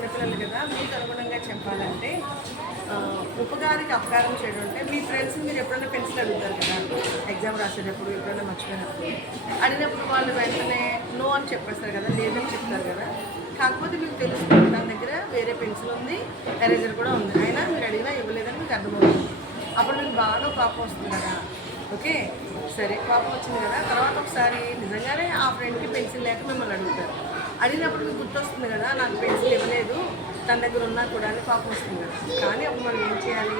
చిన్నపిల్లలు కదా, మీకు అనుగుణంగా చెప్పాలంటే ఉపకారికి అపకారం చేయడం అంటే మీ ఫ్రెండ్స్ మీరు ఎప్పుడైనా పెన్సిల్ అడుగుతారు కదా, ఎగ్జామ్ రాసేటప్పుడు ఎప్పుడైనా మర్చిపోయినప్పుడు అడిగినప్పుడు వాళ్ళు వెంటనే నో అని చెప్పేస్తారు కదా, లేదని చెప్తారు కదా. కాకపోతే మీకు తెలుస్తుంది తన దగ్గర వేరే పెన్సిల్ ఉంది, ఎరేజర్ కూడా ఉంది, అయినా మీరు అడిగినా ఇవ్వలేదని మీకు అర్థమవుతుంది. అప్పుడు మీకు బాగా కోపం వస్తుంది కదా. ఓకే, సరే కోపం వచ్చింది కదా, తర్వాత ఒకసారి నిజంగానే ఆ ఫ్రెండ్కి పెన్సిల్ లేక మిమ్మల్ని అడుగుతారు. అడిగినప్పుడు మీకు గుర్తొస్తుంది కదా, నాకు పెన్సిల్ ఇవ్వలేదు తన దగ్గర ఉన్నా కూడా అని కోపం వస్తుంది కదా. కానీ అప్పుడు మనం ఏం చేయాలి,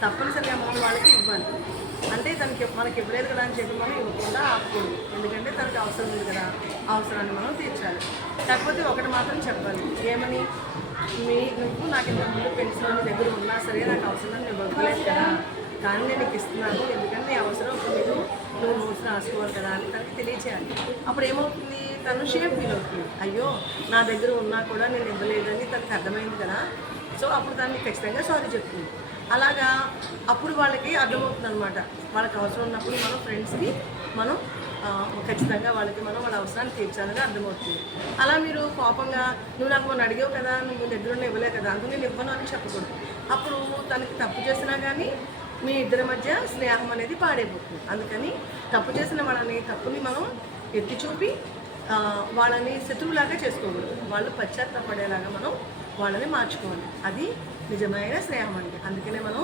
తప్పనిసరిగా మనం వాళ్ళకి ఇవ్వాలి. అంటే మనకి ఇవ్వలేదు కదా అని చెప్పి మనం ఇవ్వకుండా ఆపకూడదు. ఎందుకంటే తనకి అవసరం ఉంది కదా, అవసరాన్ని మనం తీర్చాలి. కాకపోతే ఒకటి మాత్రం చెప్పాలి, ఏమని, నువ్వు నాకు ఇంతకుముందు పెన్సిల్ మీ దగ్గర ఉన్నా సరే నాకు అవసరం నేను ఇవ్వలేదు కదా, కానీ నేను నీకు ఇస్తున్నాను, ఎందుకంటే నీ అవసరం నువ్వు నోట్స్ రాసుకోవాలి కదా అని తనకి తెలియచేయాలి. అప్పుడు ఏమవుతుంది, తను షేమ్ ఫీల్ అవుతుంది. అయ్యో నా దగ్గర ఉన్నా కూడా నేను ఇవ్వలేదని తనకు అర్థమైంది కదా. సో అప్పుడు దాన్ని ఖచ్చితంగా సారీ చెప్తుంది. అలాగా అప్పుడు వాళ్ళకి అర్థమవుతుంది అనమాట. వాళ్ళకి అవసరం ఉన్నప్పుడు మనం ఫ్రెండ్స్కి మనం ఖచ్చితంగా వాళ్ళ అవసరాన్ని తీర్చాలని అర్థమవుతుంది. అలా మీరు కోపంగా నువ్వు నాకు మొన్న అడిగావు కదా, నువ్వు దగ్గర ఇవ్వలే కదా, అందుకు నేను ఇవ్వను అని చెప్పకూడదు. అప్పుడు తనకి తప్పు చేసినా కానీ మీ ఇద్దరి మధ్య స్నేహం అనేది పాడైపోతుంది. అందుకని తప్పు చేసిన తప్పుని మనం ఎత్తి చూపి వాళ్ళని శత్రువులాగా చేసుకోకూడదు. వాళ్ళు పశ్చాత్తాపడేలాగా మనం వాళ్ళని మార్చుకోవాలి. అది నిజమైన స్నేహం అంటే. అందుకనే మనం